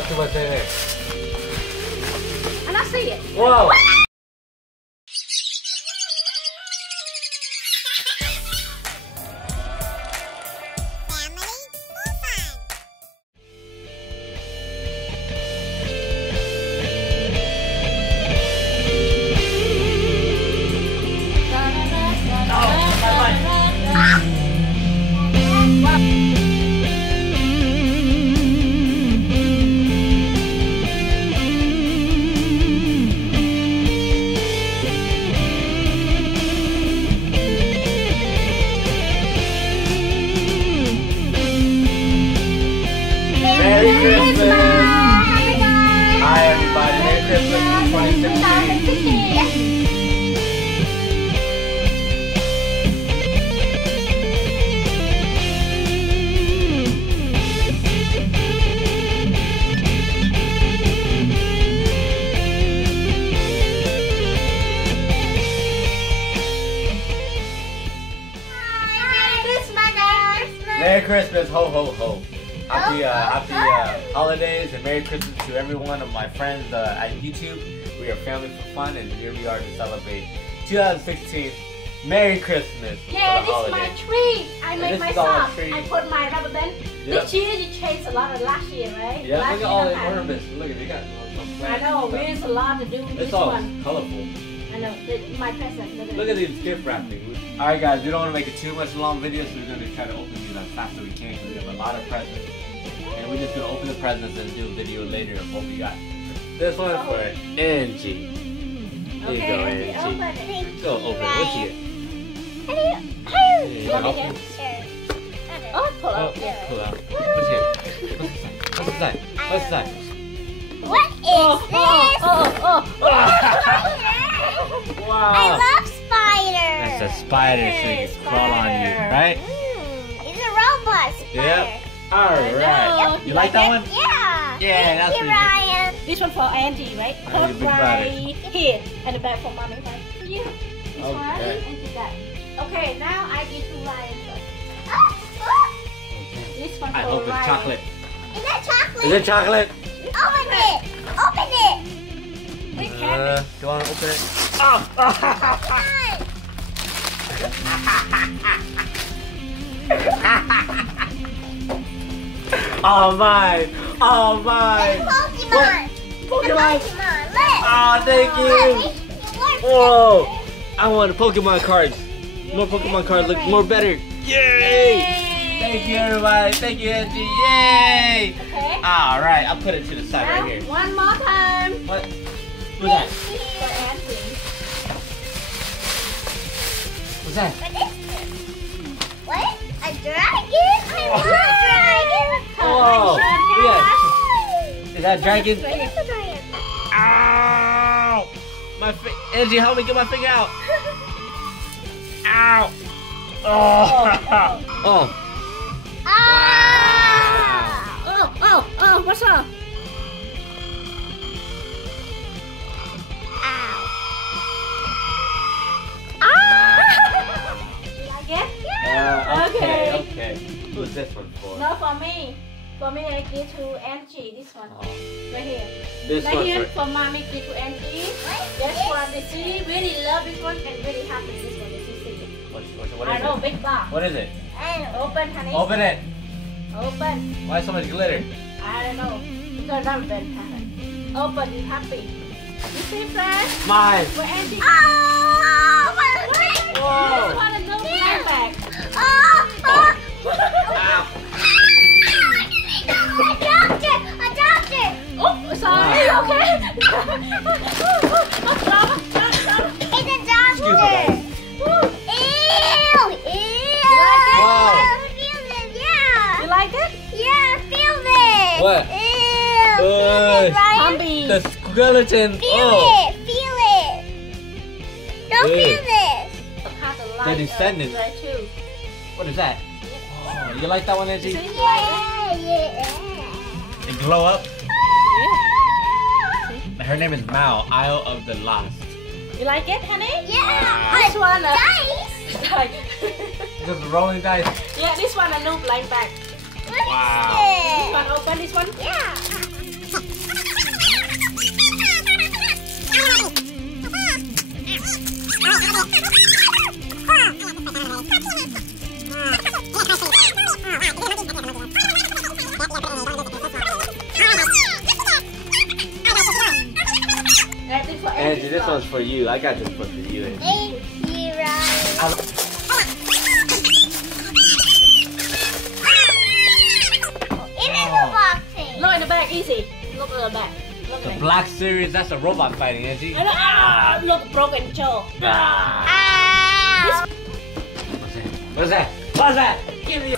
Oh, too much in there. And I see it. Whoa. Merry Christmas! Hi everybody, Merry Christmas 2016. Merry Christmas, ho ho ho. Happy holidays and Merry Christmas to every one of my friends at YouTube. We are Family4Fun and here we are to celebrate 2016. Merry Christmas. Yeah, this is my tree. I made myself. I put my rubber band. Yep. This year you changed a lot of last year, right? Yeah, last look at all the ornaments. Look at they got some plants. I know, there's a lot to do with It's this all one. colorful. I know, my present. Look at these gift wrapping. Alright guys, we don't want to make it too much long video, so we're going to try to open these as fast as we can because we have a lot of presents. And we're just going to open the presents and do a video later of what we got. This one for Angie. Here you go, Angie. Open it. Go open it. What you get? Oh, pull out. Pull out. What's here? What's inside? What's inside? What is this? Wow. I love spiders. That's a spider, so you can crawl on you, right? It's a robot spider. Yep. Alright. You like that one? Yeah. Yeah, that's Thank you, pretty Ryan. This one for Angie, right? Your Put big brother. right here. And the back for mommy, right? For you. This one, Okay. and that. Okay, now I give to Ryan first. This one I for hope it's Ryan. chocolate. Is that chocolate? Is it chocolate? Open it. Open it. We can't. Do you want to open it? Oh mine! Oh mine! Pokemon. Pokemon! Pokemon. Look. Oh, thank you! Whoa! I want Pokemon cards. More Pokemon cards look more better. Yay! Thank you everybody. Thank you Angie. Yay! Okay. Alright, I'll put it to the side Now, right here. one more time. What? What's that? For Angie. What's that? What is this? What? A dragon? I love dragons. Oh! Yeah. Is that dragon? What is a dragon? Ow! My Angie, help me get my finger out. Ow! Oh! Oh! Ah! Oh, what's up? Ow! Ah! You like it? Okay, okay. Who's this one for? No, for me. For me, I give to Angie. This one. Oh. Right here. This Right one here for... for mommy, give to Angie. That's why she really love this one and really happy this one. This is it. What I is know, it? big box. What is it? Open, honey. Open it! Open. Why so much glitter? I don't know. It's a rubber band, honey. Open, you happy. You see, friend? Mine! For Angie. Oh! What a dragon! This Whoa! one is no bag. Oh! Oh! Ow! A doctor! A doctor! Oh, sorry. Wow. Okay. It's a doctor! Excuse me. Ew! Ew! Whoa. Feel this, yeah! You like it? Yeah, feel this! What? Ew! Feel this, Ryan! Bambi. The skeleton! Feel Oh! it! Feel it! Don't Ew. feel this! Have the light, The descendants. right too. What is that? Oh, you like that one, Angie? See? Yeah, yeah. It glow up? Yeah. Her name is Mao, Isle of the Lost. You like it, honey? Yeah! This one, Dice! Just rolling dice. yeah, this one a new blind bag. What Wow. is This one open, this one. Yeah! Angie, this one's for you. I got this one for you, Angie. Thank you, Ryan. It is a boxing. Look in the back, easy. Look at the back. Look The at it. Black Series, that's a robot fighting, Angie. Ah, look, broken jaw. Ah. What's that? What's that? Give me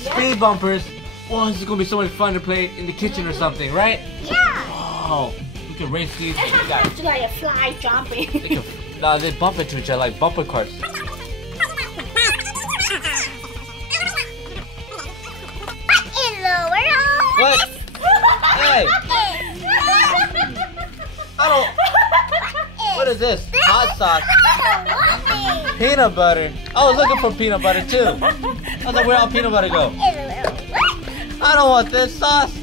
speed bumpers. Oh, this is gonna be so much fun to play in the kitchen or something, right? Yeah. Oh, we can race these. It has to like a fly jumping. No, they bump into each other like bumper cars. What? Hey! I don't. What is this? Hot sauce. Peanut butter. I was looking for peanut butter too. I was like, where'd all peanut butter go? I don't want this sauce.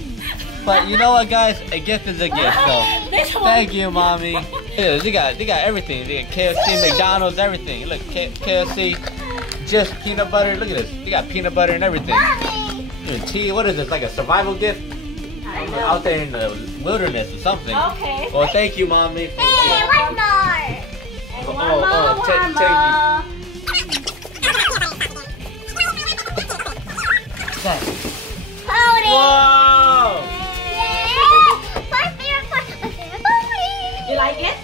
But you know what, guys? A gift is a gift, so thank you, mommy. Yeah, they got everything. They got KFC, McDonald's, everything. Look, KFC, just peanut butter. Look at this. They got peanut butter and everything. Tea. What is this? Like a survival gift? Out there in the wilderness or something. Okay. Well, thank you, mommy. Thank you. Hey, one more. And one more. Hold it. Whoa! Yeah. My favorite part. You like it?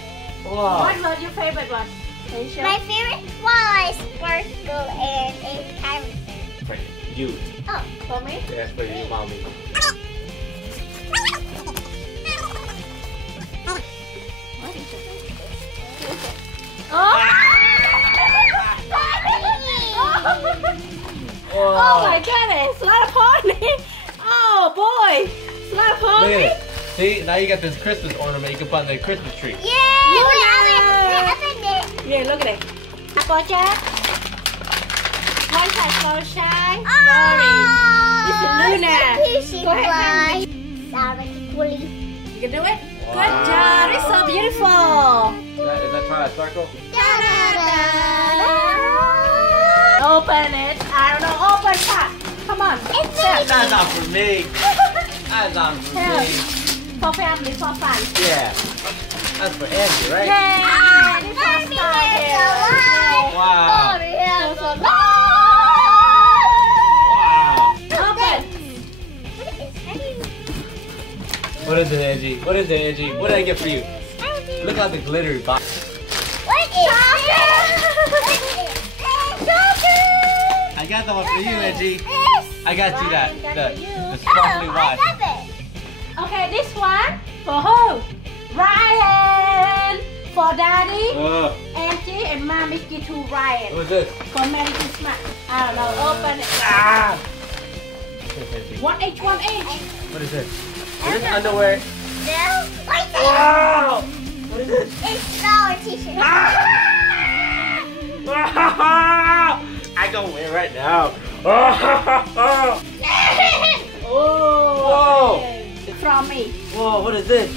Whoa! What was your favorite one? Can you show? My favorite was sparkle and a character. For you. Oh, For me? That's for you, mommy. What is it? Oh my goodness! Slide pony! Oh boy! Slide pony! Look at it. See, now you got this Christmas ornament you can put on the Christmas tree. yeah. Yeah, look at it. Applejack. One side sunshine. Luna. Go ahead. You can do it? Wow. Good job. It's so beautiful. Is that Twilight Sparkle? Open it. I don't know. Open it. Come on. That's not for me. That's not for me. For family, for fun. Yeah. That's for Angie, right? Yay! This is Wow. Wow. Open. What is it, Angie? What is it, Angie? What did I get for you? Look at the glittery box. What is chocolate? I got the one for you, Angie. This. I got you that. Ryan got for you. The sparkly I watch. love it. Okay, this one for who? Ryan. For Daddy, Angie, and Mommy give to Ryan. What's this? For Merry Christmas. I don't know. Open it. Ah! One each, one each. What is this? Is this underwear? No. What's it? Wow! What is this? It's flower t-shirt. I can wear it right now. Oh. Whoa! Okay. From me. Whoa, what is this?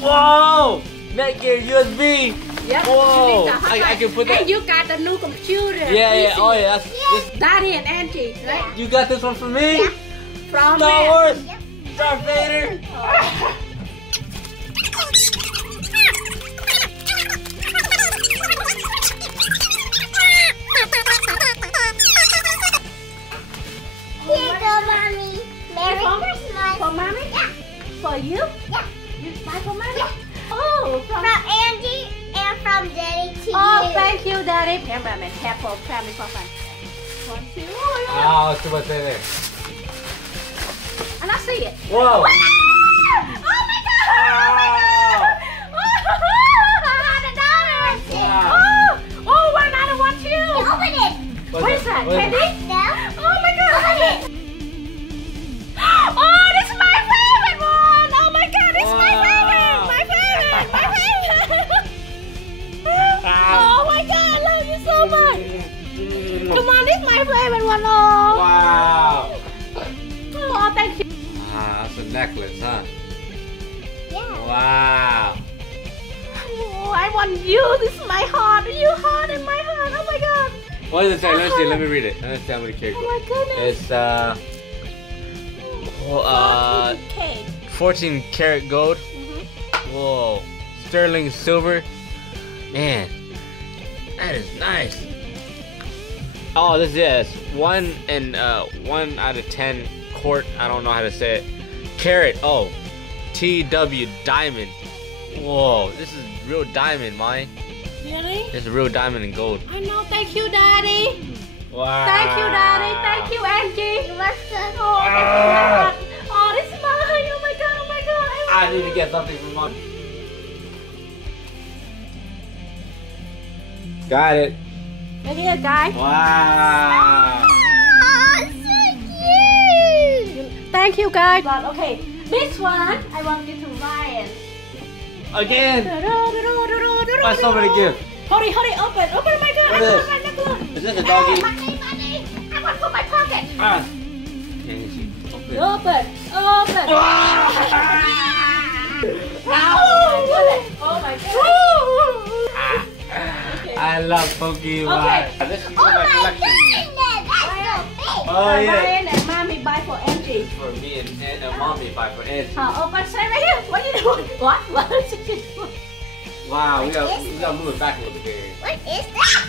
Whoa! Netgear USB! Yep. Whoa. You need the hot I can put that- And you got the new computer. Yeah, yeah, Easy. oh yeah, that's Daddy and Angie, right? you got this one for me? Yeah. From Star where? Wars! Yep. Darth Vader! Here go, Mommy. Merry Christmas. For Mommy? Yeah. For you? Yeah. You buy for Mommy? Yeah. Oh, From Angie and from Daddy to Oh, you. thank you, Daddy. Remember, I'm for family for fun. One, two, oh, yeah. Oh, see what's in there. And I see it. Whoa! Oh my God! Wow. Oh, another one too. Open it. What is that? What is Candy? it? No. Oh my God! Open it. Oh, this is my favorite one! Oh my God, this is my Wow. favorite! My favorite! My favorite! Oh my God, I love you so much! Come on, this is my favorite one. Oh. Wow. Oh, thank you. Ah, that's a necklace, huh? Yeah. Wow. Oh, I want you. This is my heart. You heart and my heart. Oh my god. What does it say? Let's see. Let me read it. Let's see how many carats. Oh my goodness. It's 14 karat gold. Whoa. Sterling silver. Man, that is nice. Oh, this is 1 out of 10 quart. I don't know how to say it. Carat. Oh, TW diamond. Whoa, this is real diamond, mine. Really? It's a real diamond and gold. I know. Thank you, Daddy. Wow. Thank you, Daddy. Thank you, Angie. You're welcome. Oh, thank you, my heart. Oh, this is mine. Oh my god. Oh my god. I need to get something from mom. Got it. Look here, guys. Wow. Oh, so cute. Thank you, guys. Okay, this one I want you to Ryan. Again. What's so many gifts? Hurry, hurry, open. Open, my god. What I is want my necklace. Is this a doggy? Money. I want for my pocket. Ah. Okay, open. Open. Oh my god. I love Pokemon. Okay. This is Oh my my collection. goodness, that's so big. Oh yeah. Ryan and mommy buy for Angie. For me and mommy buy for Angie. Open straight right here. What are you doing? What? What is she doing? Wow, we gotta move it back a little bit here. What is that?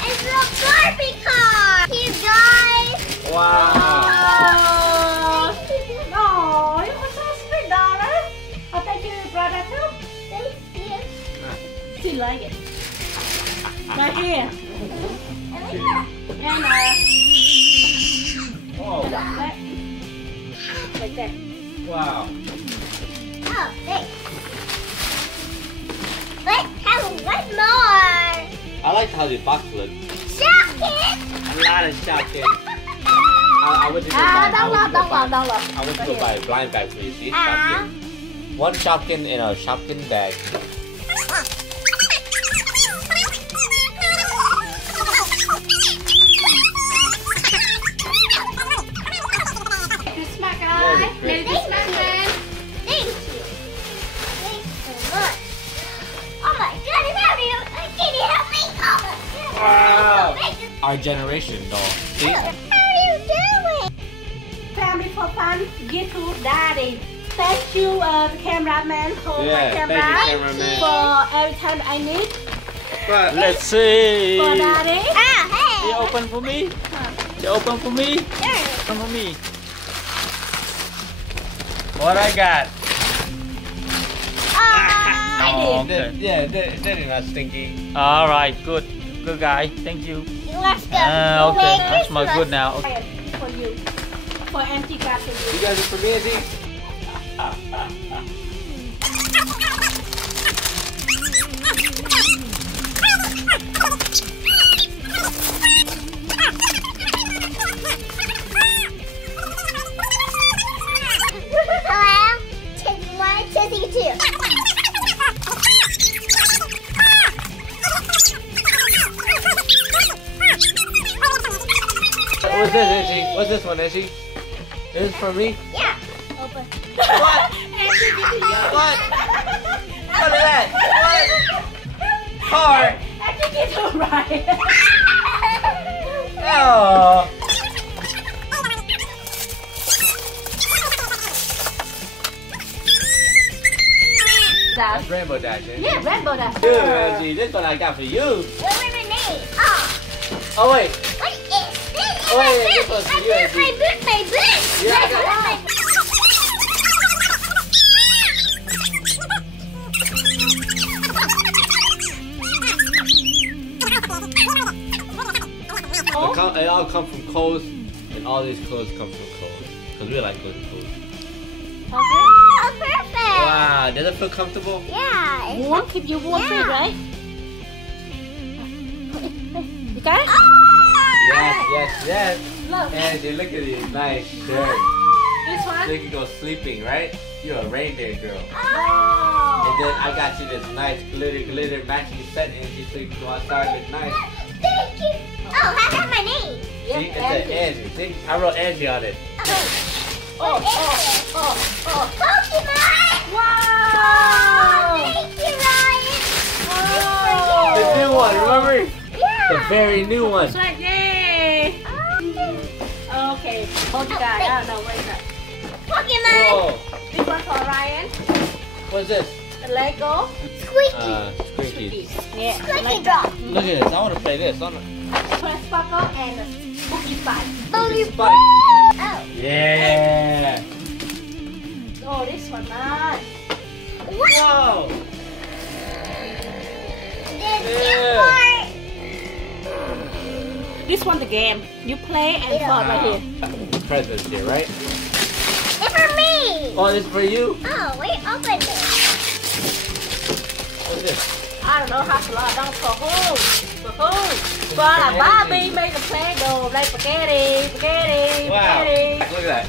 It's a Barbie car. Here, guys. Wow. Oh, you were so sweet, darling. Oh, thank you, brother, too. Thank you. She like it. Right here. And Oh. like that. Wow. Oh, thanks. Let's have one more. I like how the box looks. Shopkins. A lot of Shopkins. I went to go buy. Don't look. I went to go buy a blind bag for you. See, Shopkin. One Shopkin in a Shopkin bag. Christmas, guys. Merry Christmas, man. Thank you. Thanks so much. Oh my goodness, can you help me? Oh my goodness. Wow. So big. Our generation doll. See? How are you doing? Family4Fun, give to Daddy. Thank you, the cameraman, for my camera. Thank you, cameraman. For every time I need. Let's see. For Daddy. Hey. You open for me? You open for me? Open for me. What I got? Oh, okay. Yeah, that is not stinky. All right, good. Good guy. Thank you. Let's go. Okay, Merry that smells good Christmas. now. Okay. For you. For Auntie got for You you. guys are for me, Angie? Hello? Chizzy 1, Chizzy 2. What's this, Angie? What's this one, Angie? Is this for me? Yeah. Open. What? Auntie, give to you. What? Look at that. What? Car. Auntie, give to Ryan. Oh. That's Rainbow Dash, Angie. Yeah, Rainbow Dash. Dude, Angie, this one I got for you. Wait a minute. Oh. Oh, wait. What is this? Oh, wait, this one's for you, Angie. My boot. Yeah, I got It all come from Kohl's, and all these clothes come from Kohl's. Because we like good clothes. Oh, perfect. Wow, does it feel comfortable? Yeah. Warm, keep you warm, Yeah. right? You got it? Oh. Yes. Look. Angie, look at this nice shirt. This So one. you can go sleeping, right? You're a reindeer girl. Oh. And then I got you this nice glitter matching set, Angie, so you can go outside and look nice. Thank you. Oh, I got my name. See, it said Angie. See, I wrote Angie on it. Oh. Pokemon! Wow! Thank you, Ryan. Oh. The new one, remember? Yeah. The very new one. That's right, yay! Okay, hold you guys. I don't know, where is that? Pokemon! Whoa. This one for Ryan. What's this? The Lego. Squeaky. Squeakies. Yeah. Squeaky drop. Look at this. I want to play this. First Sparkle and Boogie Spice. Boogie Spike. Oh. Yeah. Oh, this one, nice. What? Whoa. This one the game. You play and fall right here. Presents here, right? It's for me. Oh, this is for you? Oh, wait, open it. What's this? I don't know how to log on for who? For who? For like Barbie made the Play-Doh, like spaghetti. Wow. Look at that.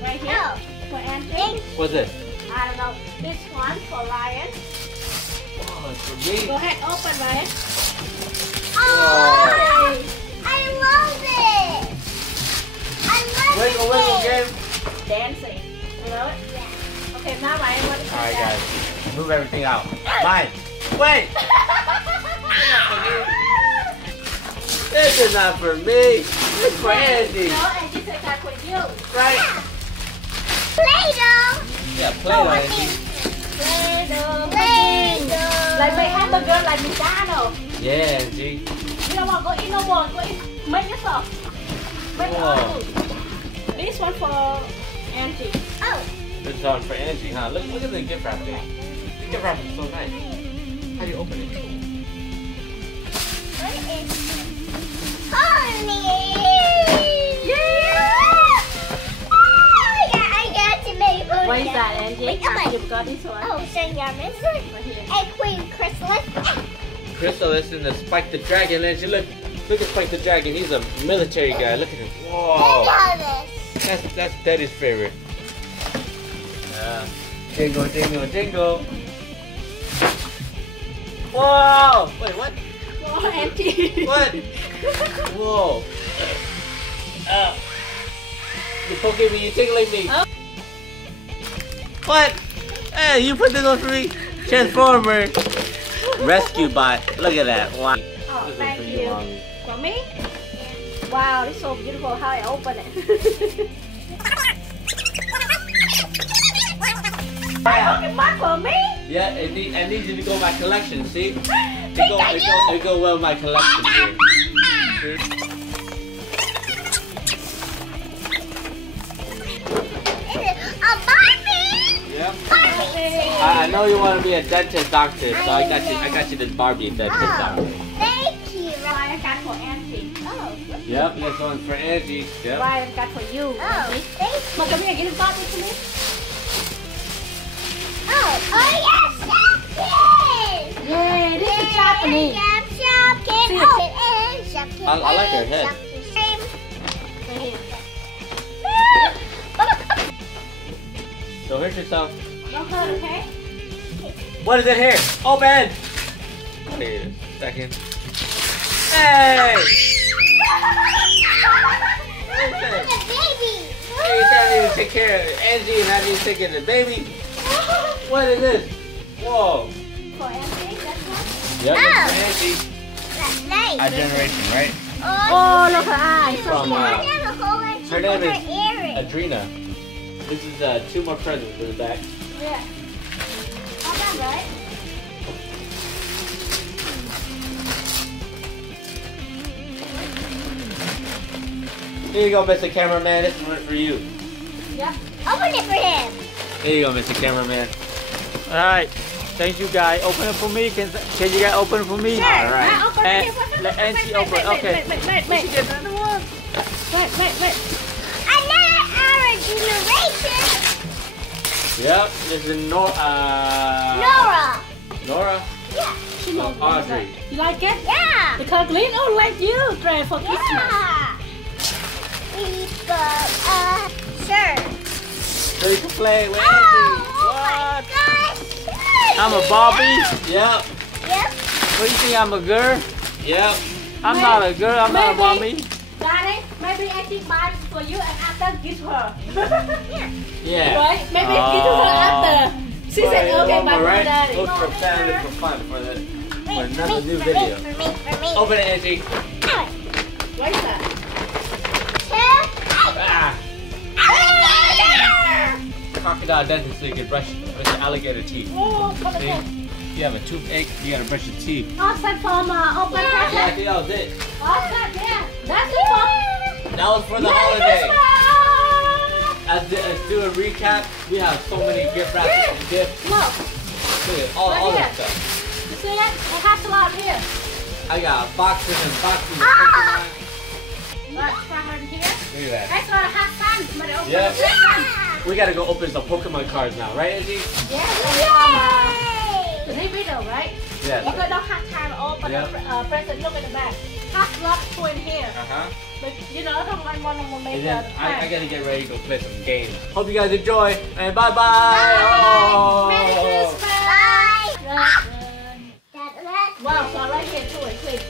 Right here. Oh. For Angie. What's this? I don't know. This one for Ryan. Oh, it's for me. Go ahead, open, Ryan. Oh, I love it. I love Wiggle game. Dancing. You know it? Yeah. Okay, now Ryan, what is that? Alright, guys. Move everything out. Mine. Wait. This is not for me. This is for Angie. No, Angie said that for you. Right? Play-Doh. Yeah, Play-Doh, Angie. Play-Doh. Play-Doh. Like make hamburger like McDonald's. Yeah, Angie. You don't want to go in no more. Go in. Make yourself. Make your own food. This one for Angie. Oh. This is on for Angie, huh? Look at the gift wrapping. The gift wrapping is so nice. How do you open it? What is honey? Yeah. I got to make it. What is that, Angie? Wait, come on. You've got this one. Oh, so yummy. Right here. And Queen Chrysalis. Chrysalis and the Spike the Dragon, Angie. Look at Spike the Dragon. He's a military guy. Look at him. Whoa. That's Daddy's favorite. Jingle, jingle, jingle. Whoa! Wait, what? Whoa, Angie. What? Whoa. You're poking me, you're tickling me. Oh. What? Hey, you put this on for me? Transformer. Rescue bot. Look at that. Wow. Oh, This is thank for you. Mommy. For me? Wow, it's so beautiful how I open it. Pokemon for me? Yeah, it needs you to go my collection, see? It go well with my collection here. See? A Barbie. Yep. Barbie. I know you want to be a dentist doctor, so I got you this Barbie dentist doctor. Thank you, Ryan got for Angie. Oh. Yep, this one's for Angie. Yep. Ryan got for you. Oh, Angie. thank you. Come here, get his Barbie to me. Oh, yes, Shopkins! Yay, this is Japanese. Shopkins! See, Oh, and Shopkins. I like her head. Right here. So hurt yourself. Don't hurt, okay? What is it here? Open! Wait a second. Hey! Look at the baby! Hey, you're trying to even take care of Angie and not even take care of the baby? What is this? Whoa. For Angie, that's one. Yep, Oh. it's for Angie. That's nice. Our generation, right? Oh, look at her eyes. So From, small. I have a whole bunch her of name other is earrings. Adrena. This is 2 more presents in the back. Yeah. All done, right? Here you go, Mr. Cameraman. This is one for you. Yep. Open it for him. Here you go, Mr. Cameraman. Alright. Thank you guys. Open it for me. Can you guys open it for me? Sure. All right. Now open And it. let Angie open. Okay. Wait. Get another one. Wait. Another our generation. Yep, this is Nora. Nora? Yeah. She knows Oh, what it's Audrey. like. You like it? Yeah. Because Lynn, oh, like you, Dre, for Christmas. Yeah. We got a shirt. So you can play with Oh, Angie. oh my What? gosh. I'm a Barbie? Yep. Yep. What do you think, I'm a girl? Yep. I'm not a girl, I'm not a Barbie. Daddy, maybe Angie buy for you and after give her. Yeah. Right? Maybe give to her after. She said okay, buy for right? Daddy. Look for Family4Fun for another new For video. me, for me. Open it, Angie. What is that? Ah. Crocodile dentist so you can brush your alligator teeth. Oh, what is See? that? If you have a toothache, you gotta brush your teeth. Oh, sent from open Yeah, I present. think that was it. Oh, sent, yeah. That's it for. That was for the Merry holiday. Christmas! Let's do a recap. We have so many gift wrappers and gifts. Look, Look at all Right that here. stuff. you see it? It has a lot here. I got boxes and boxes of Pokemon. Right, right here. Look at that. That's gonna have fun. But open Yeah. the present. We gotta go open some Pokemon cards now, right, Angie? Yeah, the new video, right? Yes. You don't have time to open Yep. the present. Look at the back. Have lots of in here. Uh-huh. But you know, don't want to make And the then I pack. gotta get ready to go play some games. Hope you guys enjoy, and bye-bye! Merry Oh. Christmas! Bye. Right. Dad, Wow, so right here too, quick.